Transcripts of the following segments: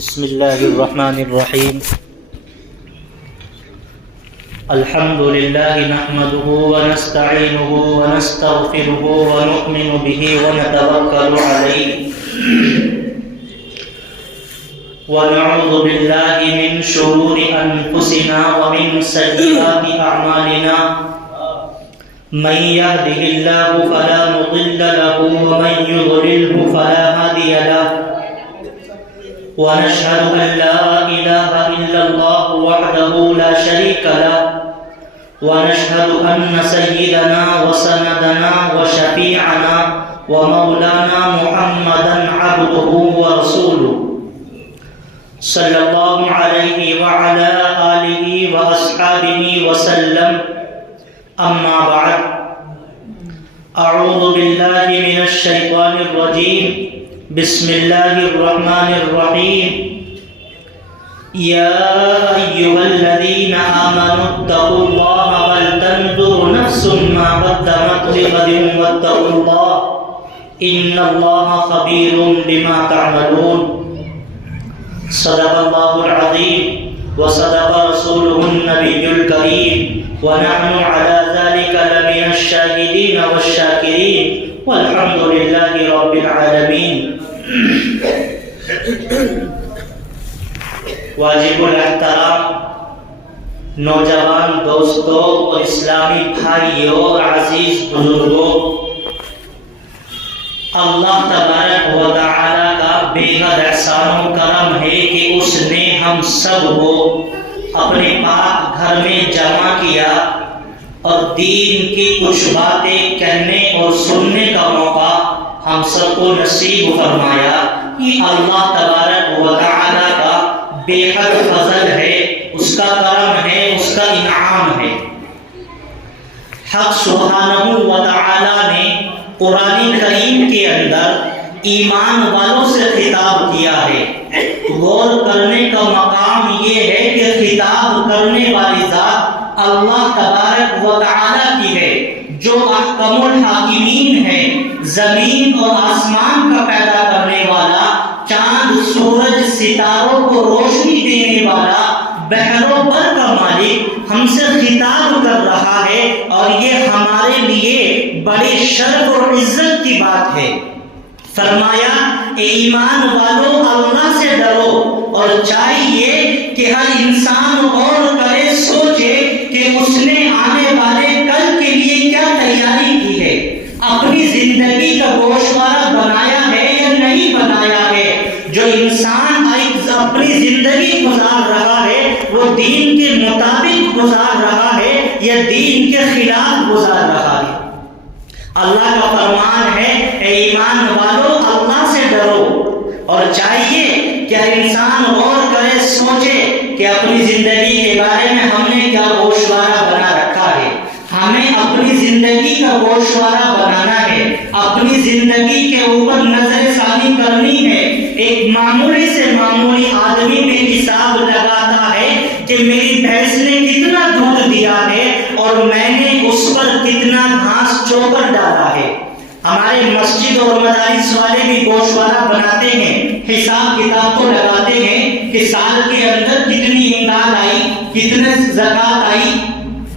بسم اللہ الرحمن الرحیم الحمد للہ نحمده ونستعینه ونستغفره ونؤمن به ونتوکل علیہ ونعوذ باللہ من شرور انفسنا ومن سیئات اعمالنا من يهده الله فلا مضل له ومن يضلله فلا هادي له ونشهد أن لا إله إلا الله وحده لا شريك له ونشهد أن سيدنا وسندنا وشفيعنا ومولانا محمدا عبده ورسوله صلى الله عليه وعلى آله وأصحابه وسلم أما بعد أعوذ بالله من الشيطان الرجيم بسم اللہ الرحمن الرحیم یا ایہا الذین آمنوا اتقوا اللہ ولتنظر نفس ما قدمت لغد واتقوا اللہ ان اللہ خبیر بما تعملون صدق اللہ العظیم وصدق رسولہ النبی الکریم ونحن على ذلك لمن الشاہدین والشاکرین والحمد للہ رب العالمین۔ واجب الاحترام نوجوان دوستوں اور اسلامی بھائیوں اور عزیز بزرگوں، اللہ تبارک و تعالی کا بے حد احسان و کرم ہے کہ اس نے ہم سب کو اپنے پاک گھر میں جمع کیا اور دین کی کچھ باتیں کہنے اور سننے کا موقع ہم سب کو نصیب فرمایا۔ یہ اللہ تبارک و تعالی کا بے حد فضل ہے، اس کا کرم ہے، اس کا انعام ہے۔ حق سبحانہ و تعالی نے قرآن کریم کے اندر ایمان والوں سے خطاب کیا ہے۔ غور کرنے کا مقام یہ ہے کہ خطاب کرنے والی ذات اللہ تبارک و تعالی کی ہے، جو احکم الحاکمین ہے، زمین اور آسمان کا پیدا کرنے والا، چاند سورج ستاروں کو روشنی دینے والا، بحروں پر کا مالک ہم سے خطاب کر رہا ہے، اور یہ ہمارے لیے بڑے شرف اور عزت کی بات ہے۔ فرمایا اے ایمان والو اللہ سے ڈرو، اور چاہیے کہ ہر انسان غور کرے، سوچے کہ اس نے آنے والے کل کے لیے کیا تیاری کی ہے، اپنی زندگی کا گوشوارہ بنایا ہے یا نہیں بنایا ہے۔ جو انسان اپنی زندگی گزار رہا ہے وہ دین کے مطابق گزار رہا ہے یا دین کے خلاف گزار رہا ہے۔ اللہ کا فرمان ہے اے ایمان والو اللہ سے ڈرو، اور چاہیے کہ انسان غور کرے، سوچے کہ اپنی زندگی کے بارے میں ہم نے کیا گوشوارہ بنا رکھا ہے۔ ہمیں اپنی زندگی کا گوشوارہ بنانا ہے، اپنی زندگی کے اوپر نظر ثانی کرنی ہے۔ ایک معمولی سے معمولی آدمی میں حساب لگاتا ہے کہ میری بھینس نے کتنا دودھ دیا ہے اور میں نے اس پر کتنا گھاس چوکر ڈالا ہے۔ ہمارے مسجد اور مدارس والے بھی گوشوارہ بناتے ہیں، حساب کتاب کو لگاتے ہیں کہ سال کے اندر کتنی امداد آئی، کتنے زکوٰۃ آئی،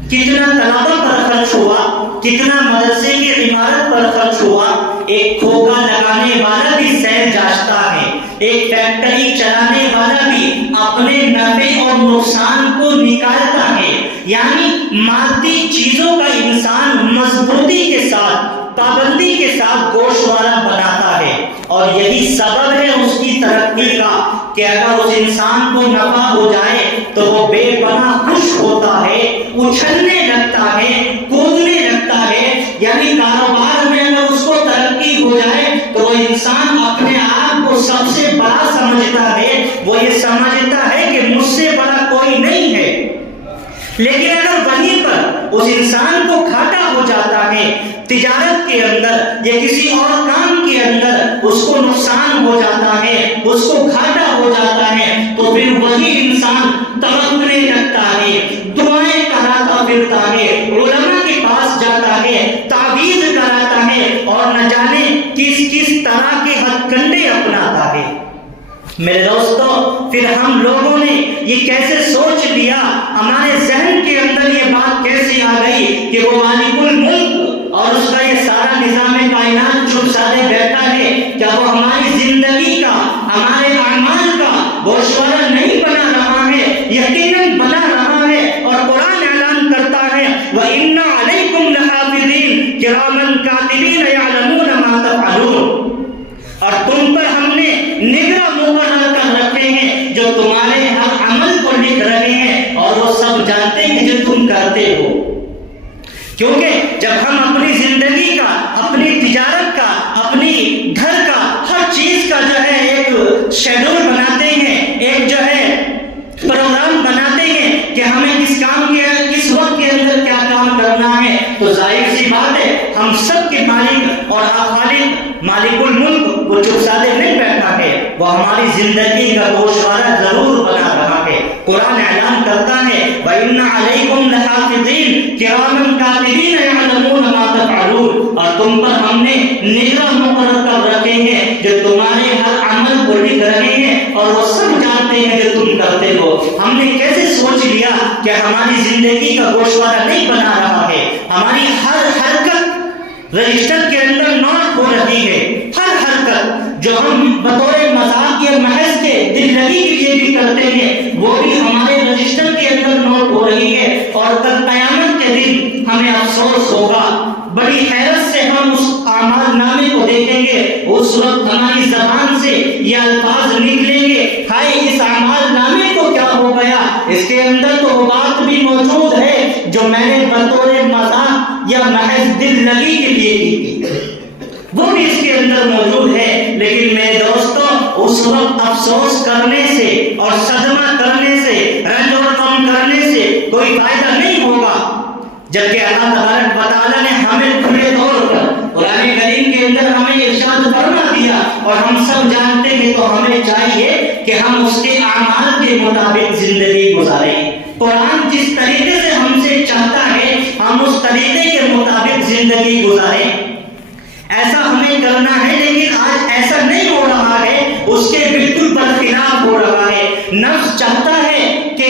کتنا طلبہ پر خرچ ہوا، کتنا مدرسے کی عمارت پر خرچ ہوا۔ ایک کھوکا لگانے والا بھی سیر جانچتا ہے، ایک فیکٹری چلانے والا بھی اپنے نفع اور نقصان کو نکالتا ہے۔ یعنی مادی چیزوں کا انسان مضبوطی کے ساتھ، پابندی کے ساتھ گوشوارہ بناتا ہے، اور یہی سبب ہے اس کی ترقی کا کہ اگر اس انسان کو نفع ہو جائے تو وہ بے پناہ خوش ہوتا ہے، اچھلنے لگتا ہے، کودنے لگتا ہے۔ یعنی کاروبار میں اگر اس کو ترقی ہو جائے تو وہ انسان اپنے آپ کو سب سے بڑا سمجھتا ہے، وہ یہ سمجھتا ہے کہ مجھ سے بڑا کوئی نہیں ہے۔ لیکن اگر وہیں پر اس انسان کو گھاٹا ہو جاتا ہے، تجارت کے اندر یا کسی اور کام کے اندر اس کو نقصان ہو جاتا ہے، اس کو گھاٹا ہو جاتا ہے، تو پھر وہی انسان تڑپنے لگتا ہے، دعائیں کراتا پھرتا ہے، علماء کے پاس جاتا ہے، تعویذ کراتا ہے، اور نہ جانے کس کس طرح کے ہتھ کنڈے اپناتا ہے۔ میرے دوستو، پھر ہم لوگوں نے یہ کیسے سوچ لیا، ہمارے ذہن کے اندر یہ بات کیسے آ گئی کہ وہ مالک الملک اور اس کا یہ سارا نظام کائنات چپ سارے بیٹھا ہے، کیا وہ ہماری زندگی کا، ہمارے اعمال کا گوشوارہ نہیں بنا رہا ہے؟ یقیناً بنا رہا ہے، اور قرآن اعلان کرتا ہے وَإِنَّ عَلَيْكُمْ لَحَافِظِينَ كِرَامًا كَاتِبِينَ يَعْلَمُونَ مَا تَفْعَلُونَ، اور تم پر ہم نے نگراں مقرر کر رکھے ہیں جو تمہارے ہر عمل کو لکھ رہے ہیں، اور وہ سب جانتے ہیں جو تم کرتے ہو۔ کیونکہ جب ہم اپنی زندگی کا، اپنی تجارت کا، اپنی گھر کا، ہر چیز کا جو ہے ایک شیڈول بناتے ہیں، ایک جو ہے پروگرام بناتے ہیں کہ ہمیں کس کام کے، کس وقت کے اندر کیا کام کرنا ہے، تو ظاہر سی بات ہے ہم سب کے مالک اور خالق مالک الملک وہ چپ سادے نہیں بیٹھا ہے، وہ ہماری زندگی کا گوشوارہ ضرور بنا رہا ہے۔ قرآن اعلان کرتا ہے وَإِنَّ عَلَيْكُمْ لَحَافِظِينَ كِرَامًا كَاتِبِينَ يَعْلَمُونَ مَا تَفْعَلُونَ، اور تم پر ہم نے نگراں مقرر کر رکھے ہیں جو تمہارے ہر عمل کو لکھ رہے ہیں، اور وہ سب جانتے ہیں جو تم کرتے ہو۔ ہم نے کیسے سوچ لیا کہ ہماری زندگی کا گوشوارہ نہیں بنا رہا ہے؟ ہماری ہر حرکت رجسٹر کے اندر نوٹ ہو رہی ہے، ہر حرکت جو ہم بطور مذاق یا محض کے دل لگی کے لیے بھی کرتے ہیں وہ بھی ہمارے رجسٹر کے اندر نوٹ ہو رہی ہے، اور کل قیامت کے دن ہمیں افسوس ہوگا، بڑی حیرت سے ہم اس اعمال نامے کو دیکھیں گے، اس وقت ہماری زبان سے یہ الفاظ نکلیں گے ہائے اس اعمال نامے کو کیا ہو گیا، اس کے اندر تو وہ بات بھی موجود ہے جو میں نے بطور مذاق یا محض دل لگی کے لیے کی تھی، وہ بھی اس کے اندر موجود ہے۔ لیکن میرے دوستوں، اس وقت افسوس کرنے سے اور صدمہ کرنے سے، رنج اور غم کرنے سے کوئی فائدہ نہیں ہوگا، جبکہ اللہ تبارک و تعالیٰ نے ہمیں کھلے طور پر قرآن کریم کے اندر ہمیں ارشاد فرما دیا، اور ہم سب جانتے ہیں، تو ہمیں چاہیے کہ ہم اس کے اعمال کے مطابق زندگی گزاریں۔ قرآن جس طریقے سے ہم سے چاہتا ہے ہم اس طریقے کے مطابق زندگی گزاریں، ایسا ہمیں کرنا ہے۔ لیکن آج ایسا نہیں ہو رہا ہے، اس کے بالکل برخلاف ہو رہا ہے۔ نفس چاہتا ہے کہ،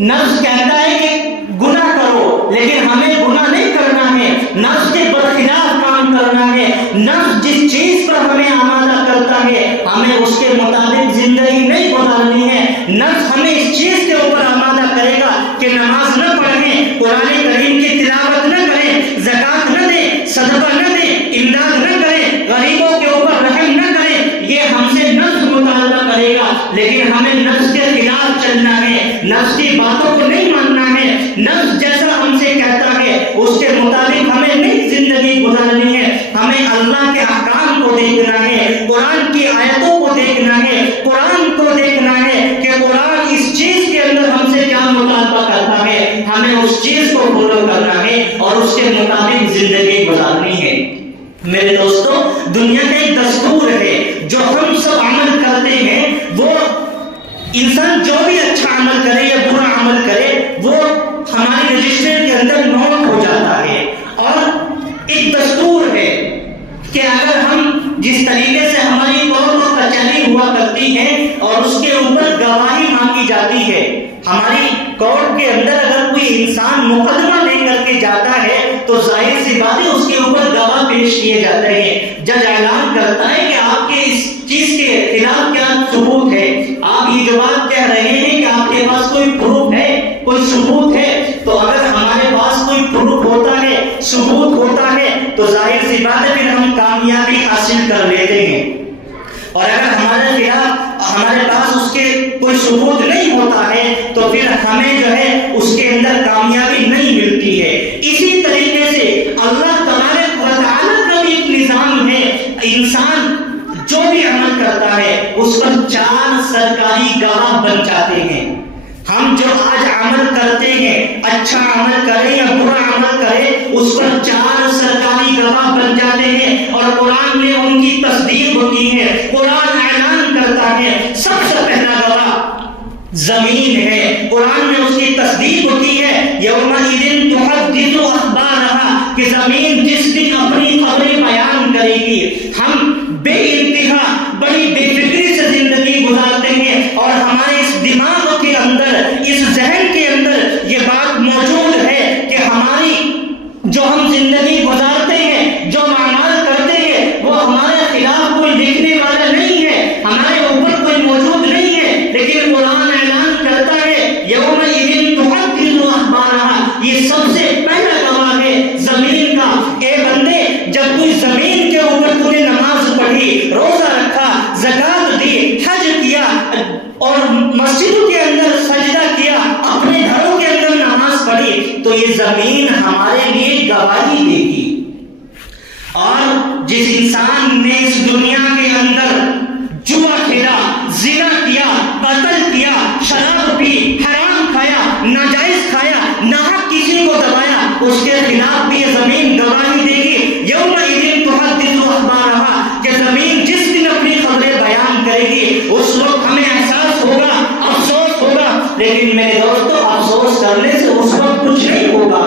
نفس کہتا ہے کہ گناہ کرو، لیکن ہمیں گناہ نہیں کرنا ہے، نفس کے برخلاف کام کرنا ہے۔ نفس جس چیز پر ہمیں آمادہ کرتا ہے ہمیں اس کے مطابق زندگی نہیں گزارنی ہے۔ نفس ہمیں اس چیز کے اوپر آمادہ کرے گا کہ نماز نہ پڑھیں، قرآن کریم کی تلاوت نہ کریں، زکوٰۃ نہ دیں، صدقہ نہ دیں، امداد نہ کریں، غریبوں کے اوپر رحم نہ کریں، یہ ہم سے نفس مطالبہ کرے گا۔ لیکن ہمیں نفس کے خلاف چلنا ہے، نفس کی باتوں کو نہیں ماننا ہے، نفس جیسا ہم سے کہتا ہے اس کے مطابق ہمیں نہیں زندگی گزارنی ہے۔ ہمیں اللہ کے احکام کو دیکھنا ہے، قرآن کی آیتوں کو دیکھنا ہے، قرآن کو دیکھنا ہے کہ قرآن اس چیز کے اندر ہم سے کیا مطالبہ کرتا ہے، ہمیں اس چیز کو فالو کرنا ہے اور اس کے مطابق زندگی گزارنی ہے۔ میرے دوستو، دنیا کا ایک دستور ہے، جو ہم سب عمل کرتے ہیں، وہ انسان جو بھی اچھا عمل کرے یا برا عمل کرے وہ ہماری رجسٹر کے اندر نوٹ ہو جاتا ہے، اور ایک دستور ہے کہ اگر ہم جس طریقے سے ہماری کورٹ و کچہری ہوا کرتی ہے اور اس کے اوپر گواہی مانگی جاتی ہے، ہماری کورٹ کے اندر اگر کوئی انسان مقدمہ لے کر کے جاتا ہے تو ظاہر سی بات ہے اس کے اوپر گواہ پیش کیے جاتے ہیں۔ جج اعلان کرتا ہے کہ آپ کے اس چیز کے خلاف کیا ثبوت ہے، آپ یہ جو بات کہہ رہے ہیں کہ آپ کے پاس کوئی پروف ہے، کوئی ثبوت ہے، تو اگر ہمارے پاس کوئی پروف ہوتا ہے، ثبوت ہوتا ہے، تو ظاہر سی بات ہے پھر ہم کامیابی حاصل کر لیتے ہیں، اور اگر ہمارے خلاف ہمارے پاس اس کے کوئی ثبوت نہیں ہوتا ہے تو پھر ہمیں جو ہے اس کے اندر کامیابی نہیں ملتی ہے۔ اسی طریقے سے اللہ تبارک و تعالیٰ کا بھی ایک نظام ہے، انسان جو بھی عمل کرتا ہے اس پر 4 سرکاری گواہ بن جاتے ہیں۔ ہم جو آج عمل کرتے ہیں، اچھا عمل کریں یا برا عمل کریں، اس پر 4 سرکاری گواہ بن جاتے ہیں، اور قرآن میں ان کی تصدیق ہوتی ہے۔ قرآن اعلان کرتا ہے سب سے پہلا گواہ زمین ہے، قرآن میں اس کی تصدیق ہوتی ہے، یومئذ تحدث اخبارها، کہ زمین جس دن اپنی خبریں بیان کرے گی۔ ہم بے انتہا بڑی بے فکری سے زندگی گزارتے یہ زمین ہمارے لیے گواہی دے گی۔ اور جس انسان نے اس دنیا کے اندر جوا کھیلا، زنا کیا، قتل کیا، شراب پی، حرام کھایا، ناجائز کھایا، ناحق کسی کو دبایا، اس کے خلاف بھی یہ زمین گواہی دے گی۔ یومئذ تحدث اخبارہا، کہ زمین جس دن اپنی خبریں بیان کرے گی اس وقت ہمیں احساس ہوگا، افسوس ہوگا، لیکن میرے دوستو افسوس کرنے سے اس وقت کچھ نہیں ہوگا۔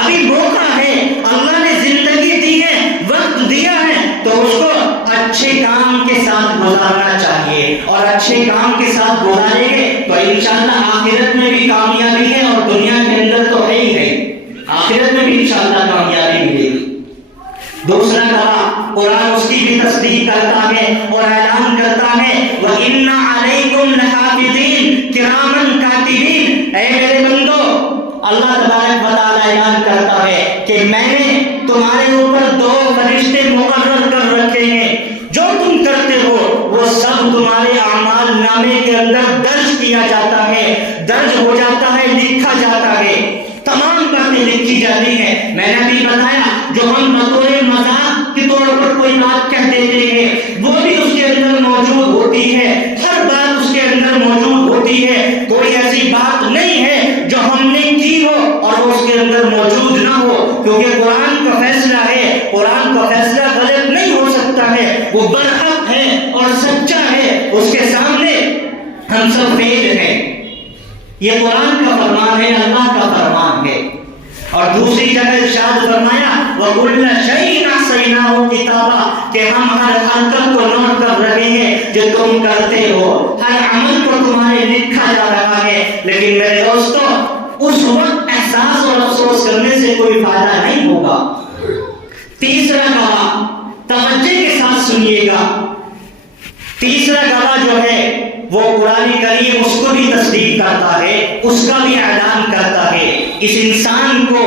ابھی موقع ہے، اللہ نے زندگی دی ہے، وقت دیا ہے، تو اس کو اچھے کام کے ساتھ گزارنا چاہیے، اور اچھے کام کے ساتھ گزاریں گے تو انشاءاللہ آخرت میں بھی کامیابی ہے، اور دنیا کے اندر تو ہے ہی ہے، آخرت میں بھی انشاءاللہ کامیابی ملے گی۔ دوسرا کہا، قرآن اس کی بھی تصدیق کرتا ہے اور اعلان کرتا ہے وَإِنَّ عَلَيْكُمْ لَحَافِظِينَ كِرَامًا كَاتِبِينَ، اے میرے بندو، اللہ تبارک و تعالی اعلان کرتا ہے کہ میں نے تمہارے اوپر 2 فرشتے مقرر کر رکھے ہیں، جو تم کرتے ہو وہ سب تمہارے اعمال نامے کے اندر درج کیا جاتا ہے، درج ہو جاتا ہے، لکھا جاتا ہے، تمام باتیں لکھی جاتی ہیں۔ میں نے بھی بتایا جو ہم بطور مذاق کے طور پر کوئی بات کہہ دیتے ہیں وہ بھی اس کے اندر موجود ہوتی ہے، ہر بات اس کے اندر موجود ہوتی ہے، کوئی ایسی بات نہیں ہے جو ہم نے کی ہو اور وہ اس کے اندر موجود نہ ہو، کیونکہ قرآن کا فیصلہ ہے، قرآن کا فیصلہ غلط نہیں ہو سکتا ہے، وہ برحق ہے اور سچا ہے، اس کے سامنے ہم سب فیل ہیں۔ یہ قرآن کا فرمان ہے، اللہ کا فرمان ہے۔ اور دوسری جگہ ارشاد فرمایا وَكُلَّ شَيْءٍ أَحْصَيْنَاهُ كِتَابًا، کہ ہم ہر حرکت کو نوٹ کر رہے ہیں جو تم کرتے ہو، ہر عمل کو تمہارے لکھا جا رہا ہے۔ لیکن میرے دوستو اس وقت احساس اور افسوس کرنے سے کوئی فائدہ نہیں ہوگا۔ تیسرا گواہ، توجہ کے ساتھ سنیے گا، تیسرا گواہ جو ہے وہ قرآن کریم اس کو بھی تصدیق کرتا ہے، اس کا بھی اعلان کرتا ہے۔ اس انسان کو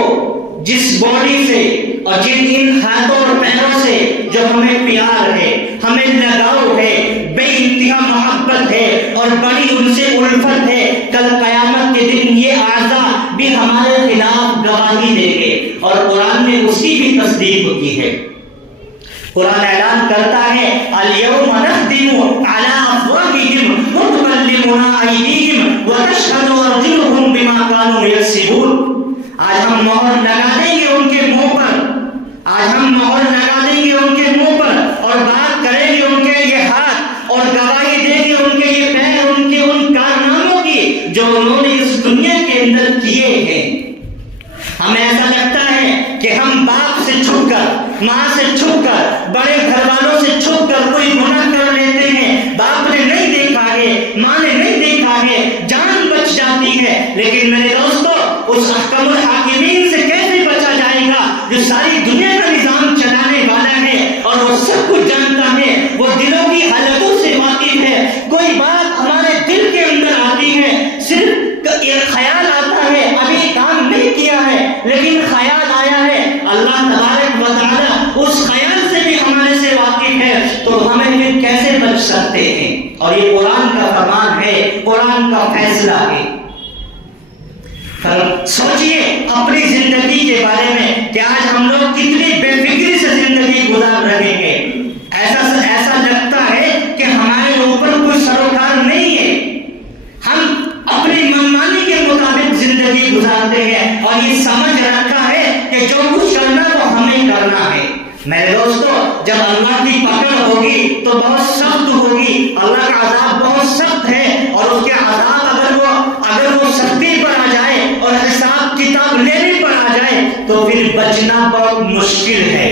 جس باڈی سے اور جن ان ہاتھوں اور پیروں سے جو ہمیں پیار ہے، ہمیں لگاؤ ہے، بے انتہا محبت ہے اور بڑی ان سے الفت ہے، کل قیامت کے دن یہ اعضاء بھی ہمارے خلاف گواہی دیں گے، اور قرآن نے اس کی بھی تصدیق کی ہے۔ قرآن اعلان کرتا ہے اليوم نختم على افواههم وتكلمنا ايديهم وتشهد ارجلهم بما كانوا يكسبون، آج ہم مہر لگا دیں گے ان کے منہ پر، آج ہم مہر لگا دیں گے ان کے منہ پر، اور بات کریں گے ان کے یہ ہاتھ، اور گواہی دیں گے ان کے یہ پیر، ان کے ان کارناموں کی جو انہوں نے اس دنیا کے اندر کیے ہیں۔ ہمیں ایسا لگتا ہے کہ ہم باپ سے چھپ کر، ماں سے چھپ کر، بڑے گھر والوں سے چھپ کر کوئی گناہ کر لیتے ہیں، باپ نے نہیں دیکھا ہے، ماں نے نہیں دیکھا ہے، جان بچ جاتی ہے، لیکن میرے دوستو اس احکم الحاکمین سے کیسے بچا جائے گا جو ساری دنیا کا نظام چلانے والا ہے اور وہ سب کچھ جانتا ہے، وہ دلوں کی حالتوں سے واقف ہے۔ کوئی بات ہمارے دل کے اندر آتی ہے، صرف ایک خیال آتا ہے، ابھی کام نہیں کیا ہے لیکن خیال آیا ہے، اللہ تبارک و تعالی اس خیال سے بھی ہمارے سے واقف ہے، تو ہمیں پھر کیسے بچ سکتے ہیں؟ اور یہ قرآن کا فرمان ہے، قرآن کا فیصلہ ہے۔ سوچئے اپنی زندگی کے بارے میں کہ آج ہم لوگ کتنی بے فکری سے زندگی گزار رہے ہیں، ایسا لگتا ہے کہ ہمارے اوپر کوئی سروکار نہیں ہے، ہم اپنی منمانی کے مطابق زندگی گزارتے ہیں اور یہ سمجھ رکھا ہے کہ جو کچھ کرنا تو ہمیں کرنا ہے۔ میرے دوستو جب اللہ کی پکڑ ہوگی تو بہت سخت ہوگی، اللہ کا عذاب بہت سخت ہے، اور اس کے عذاب اگر وہ سختی پر آ جائے اور حساب کتاب لینے پر آ جائے تو پھر بچنا بہت مشکل ہے۔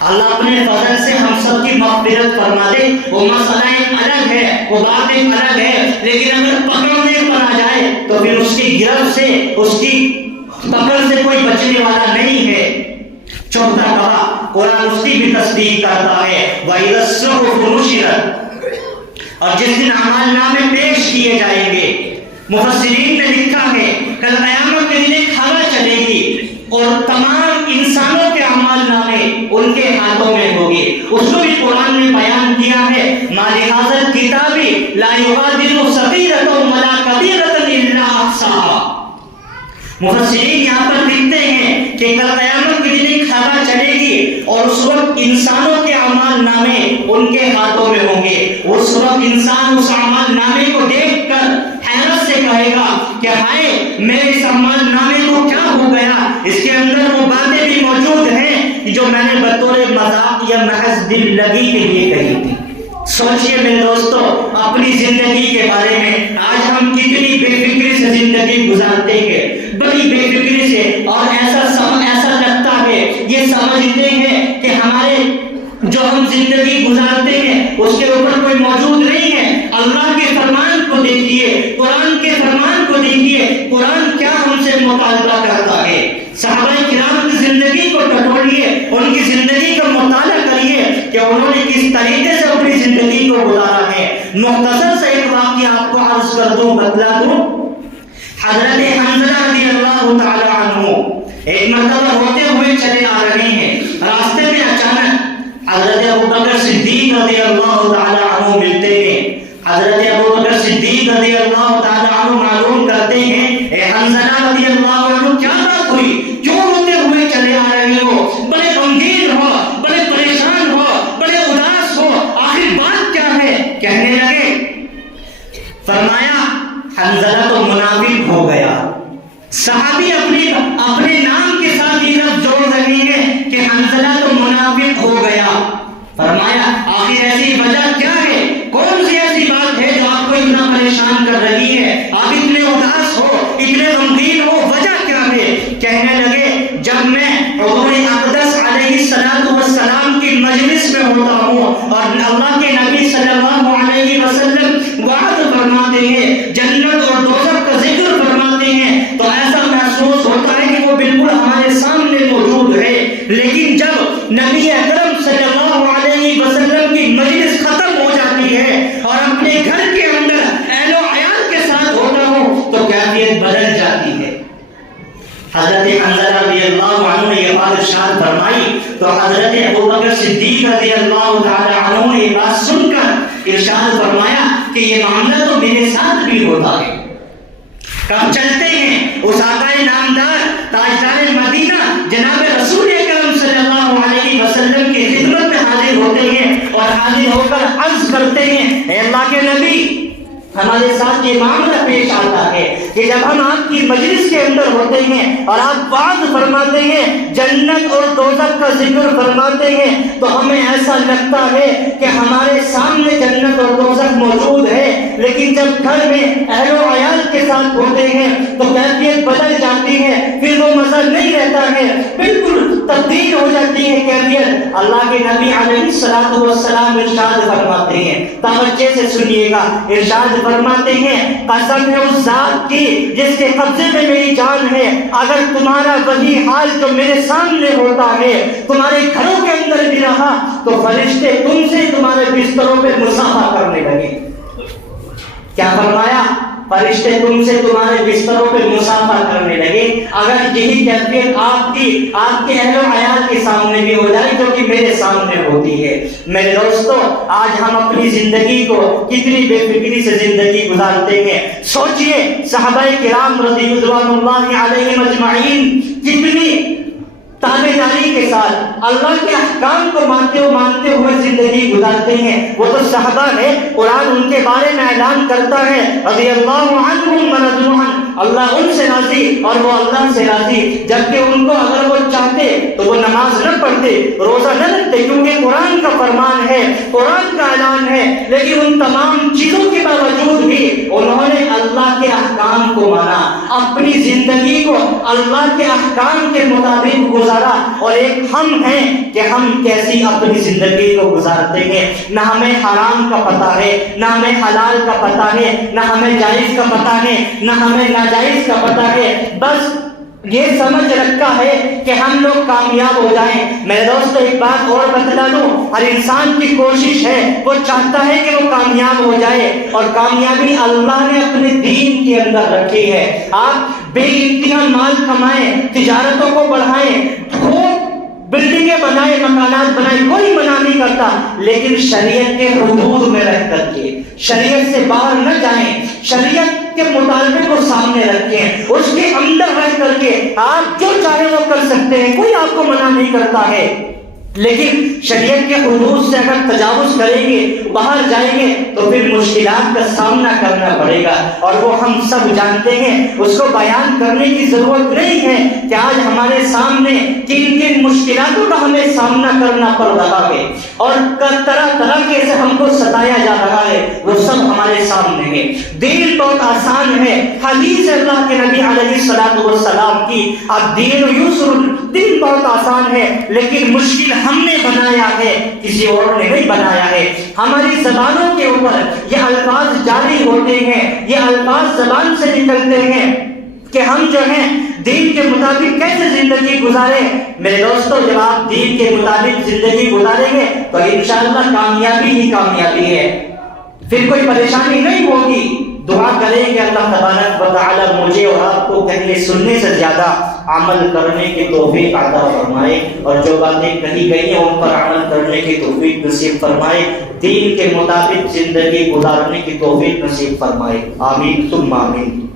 اللہ اپنے فضل سے ہم سب کی مغفرت فرما دے، وہ مسئلہ ایک الگ ہے، وہ بات ایک الگ ہے، لیکن اگر پکڑنے پر آ جائے تو پھر اس کی گرفت سے، اس کی پکڑ سے کوئی بچنے والا نہیں ہے۔ چوتھا کہا قرآن اس کی بھی تصدیق کرتا ہے وَإِذَا الصُّحُفُ نُشِرَتْ، اور جس دن اعمال نامے پیش کیے جائیں گے، مفسرین نے لکھا ہے کل قیامت کے دن ایک ہوا چلے گی اور تمام انسانوں کے اعمال نامے ان کے ہاتھوں میں ہوگی۔ اس کو بھی قرآن نے بیان کیا ہے مَا لِهَٰذَا الْكِتَابِ لَا يُغَادِرُ صَغِيرَةً وَلَا كَبِيرَةً إِلَّا أَحْصَاهَا، مفسرین یہاں پر لکھتے ہیں کہ کل قیامت کے دن ایک ہوا چلے گی اور اس وقت انسانوں کے اعمال نامے ان کے ہاتھوں میں ہوں گے. اس وقت انسان اس اعمال نامے کو دیکھ کر حیرت سے کہے گا کہ ہائے میرے اس اعمال نامے کو کیا ہو گیا. اس کے اندر وہ باتیں بھی موجود ہیں جو میں نے بطور مذاق یا محض دل لگی کے لیے کہی تھی. سوچئے میرے دوستو اپنی زندگی کے بارے میں. آج ہم کتنی بے فکری سے زندگی گزارتے ہیں, بڑی بے فکری سے, اور ایسا لگتا ہے یہ سمجھتے ہیں کہ ہمارے جو ہم زندگی گزارتے ہیں اس کے اوپر کوئی موجود نہیں ہے. اللہ کے فرمان کو دیکھیے, قرآن کے فرمان کو دیکھیے, قرآن کیا ہم سے مطالبہ کرتا ہے. صحابہ کرام کی زندگی کو ٹٹولیے, ان کی زندگی کا مطالعہ کریے کہ انہوں نے کس طریقے سے اپنی زندگی کو گزارا ہے. مختصر سے ایک واقعہ آپ کو عرض کر دوں, بتلا دوں. حضرت حنظلہ رضی اللہ تعالی عنہ ایک مرتبہ ہوتے ہوئے چلے آ رہے ہیں. راستے میں اچانک حضرت ابوبکر صدیق رضی اللہ تعالی عنہ ملتے ہیں. حضرت ابوبکر صدیق رضی اللہ تعالی عنہ معلوم کرتے ہیں, اے حنظلہ رضی اللہ عنہ کیا بات ہوئی, کیوں ہوتے ہوئے چلے آ رہے ہو, بڑے غمگین ہو, بڑے پریشان ہو, بڑے اداس ہو, آخر بات کیا ہے. کہنے لگے, فرمایا حنظلہ تو منافق ہو گیا. صحابی اپنے نام کے ساتھ یہ لفظ جوڑ رہے ہیں کہ حنظلہ تو منافق ہو گیا. فرمایا آخر ایسی وجہ کیا ہے, کون سی ایسی بات ہے جو آپ کو اتنا پریشان کر رہی ہے, آپ اتنے اداس ہو, اتنے غمگین ہو, وجہ کیا ہے. کہنے لگے جب میں حضور اقدس علیہ السلام کی مجلس میں ہوتا ہوں اور اللہ کے نبی صلی اللہ علیہ وسلم وعد فرماتے ہیں, جنت اور دوزخ کا ذکر فرماتے ہیں, تو ایسا محسوس ہوتا ہے کہ وہ بالکل ہمارے سامنے موجود ہے. لیکن جب نبی اکرم صلی اللہ علیہ وسلم کی مجلس ختم ہو جاتی ہے اور اپنے گھر کے اندر اہل و عیال کے ساتھ ہوتا ہوں تو کیفیت بدل جاتی ہے. حضرت حنظلہ رضی اللہ عنہ نے یہ بات ارشاد فرمائی تو حضرت ابوبکر صدیق رضی اللہ تعالی عنہ نے یہ بات سن کر ارشاد فرمایا کہ یہ معاملہ تو میرے ساتھ بھی ہوتا ہے. کب چلتے ہیں اس آقا نامدار تاجدار مدینہ جناب رسول اکرم صلی اللہ علیہ وسلم کی خدمت میں حاضر ہوتے ہیں اور حاضر ہو کر عرض کرتے ہیں, اے اللہ کے نبی ہمارے ساتھ یہ معاملہ پیش آتا ہے کہ جب ہم آپ کی مجلس کے اندر ہوتے ہیں اور آپ وعد فرماتے ہیں, جنت اور دوزخ کا ذکر فرماتے ہیں, تو ہمیں ایسا لگتا ہے کہ ہمارے سامنے جنت اور دوزخ موجود ہے. لیکن جب گھر میں اہل و عیال کے ساتھ ہوتے ہیں تو کیفیت بدل جاتی ہے, پھر وہ مزہ نہیں رہتا ہے, بالکل تبدیل ہو جاتی ہے کیفیت. اللہ کے نبی علیہ السلام ارشاد فرماتے ہیں, توجہ سے سنیے گا, ارشاد فرماتے ہیں قسم ہے اس ذات کی جس کے قبضے میں میری جان ہے, اگر تمہارا وہی حال جو میرے سامنے ہوتا ہے تمہارے گھروں کے اندر بھی رہا تو فرشتے تم سے تمہارے بستروں پہ مصافحہ کرنے لگے. کیا فرمایا, فرشتے تم سے تمہارے بستروں پہ مصافحہ کرنے لگے. اگر یہی کیفیت آپ کے اہل و عیال کے سامنے بھی ہو جائے جو کہ میرے سامنے ہوتی ہے. میرے دوستو آج ہم اپنی زندگی کو کتنی بے فکری سے زندگی گزارتے ہیں. سوچئے صحابہ کرام رضی اللہ علیہم اجمعین کتنی تابعداری کے ساتھ اللہ کے احکام کو مانتے ہوئے زندگی گزارتے ہیں. وہ تو صحابہ ہے, قرآن ان کے بارے میں اعلان کرتا ہے رضی اللہ عنہم ورضوا عنہ, اللہ ان سے راضی اور وہ اللہ سے راضی. جبکہ ان کو اگر وہ چاہتے تو وہ نماز نہ پڑھتے, روزہ نہ رکھتے, کیونکہ قرآن کا فرمان ہے, قرآن کا اعلان ہے. لیکن ان تمام چیزوں کے باوجود بھی انہوں نے اللہ کے احکام کو مانا, اپنی زندگی کو اللہ کے احکام کے مطابق گزارا. اور ایک ہم ہیں کہ ہم کیسی اپنی زندگی کو گزارتے ہیں. نہ ہمیں حرام کا پتہ ہے, نہ ہمیں حلال کا پتہ ہے, نہ ہمیں جائز کا پتہ ہے, نہ ہمیں ناجائز کا پتہ ہے. بس یہ سمجھ رکھا ہے کہ ہم لوگ کامیاب ہو جائیں. میرے دوست ایک بات اور بتلا دوں, ہر انسان کی کوشش ہے, وہ چاہتا ہے کہ وہ کامیاب ہو جائے, اور کامیابی اللہ نے اپنے دین کے اندر رکھی ہے. آپ بے انتہا مال کمائیں, تجارتوں کو بڑھائیں, خوب بلڈنگیں بنائیں, مکانات بنائیں, کوئی منع نہیں کرتا, لیکن شریعت کے حدود میں رہ کر کے, شریعت سے باہر نہ جائیں, شریعت کے مطالبے کو سامنے رکھیں، اس کے اندر رہ کر کے آپ جو چاہے وہ کر سکتے ہیں، کوئی آپ کو منع نہیں کرتا ہے، لیکن شریعت کے حدود سے اگر تجاوز کریں گے، باہر جائیں گے تو پھر مشکلات کا سامنا کرنا پڑے گا، اور وہ ہم سب جانتے ہیں۔ اس کو بیان کرنے کی ضرورت نہیں ہے کہ آج ہمارے سامنے کن کن مشکلاتوں کا ہمیں سامنا کرنا پڑ رہا ہے اور طرح طرح کے سے ہم کو ستایا جا رہا ہے، وہ سب ہمارے سامنے ہے۔ دین بہت آسان ہے، حدیث اللہ کے نبی علیہ الصلوۃ والسلام کی، الدین یسر، دین بہت آسان ہے، لیکن مشکل ہم نے بنایا ہے، کسی اور نے نہیں بنایا ہے۔ ہماری زبانوں کے اوپر یہ الفاظ جاری ہوتے ہیں، یہ الفاظ زبان سے نکلتے ہیں کہ ہم جو ہیں دین کے مطابق کیسے زندگی گزاریں۔ میرے دوستو، جب آپ دین کے مطابق زندگی گزاریں گے تو انشاءاللہ کامیابی ہی کامیابی ہے، پھر کوئی پریشانی نہیں ہوگی۔ دعا کریں کہ اللہ تبارک و تعالی مجھے اور آپ کو کہنے سننے سے زیادہ عمل کرنے کی توفیق عطا فرمائے، اور جو باتیں کہی گئی ہیں ان پر عمل کرنے کی توفیق نصیب فرمائے، دین کے مطابق زندگی گزارنے کی توفیق نصیب فرمائے، آمین ثم آمین۔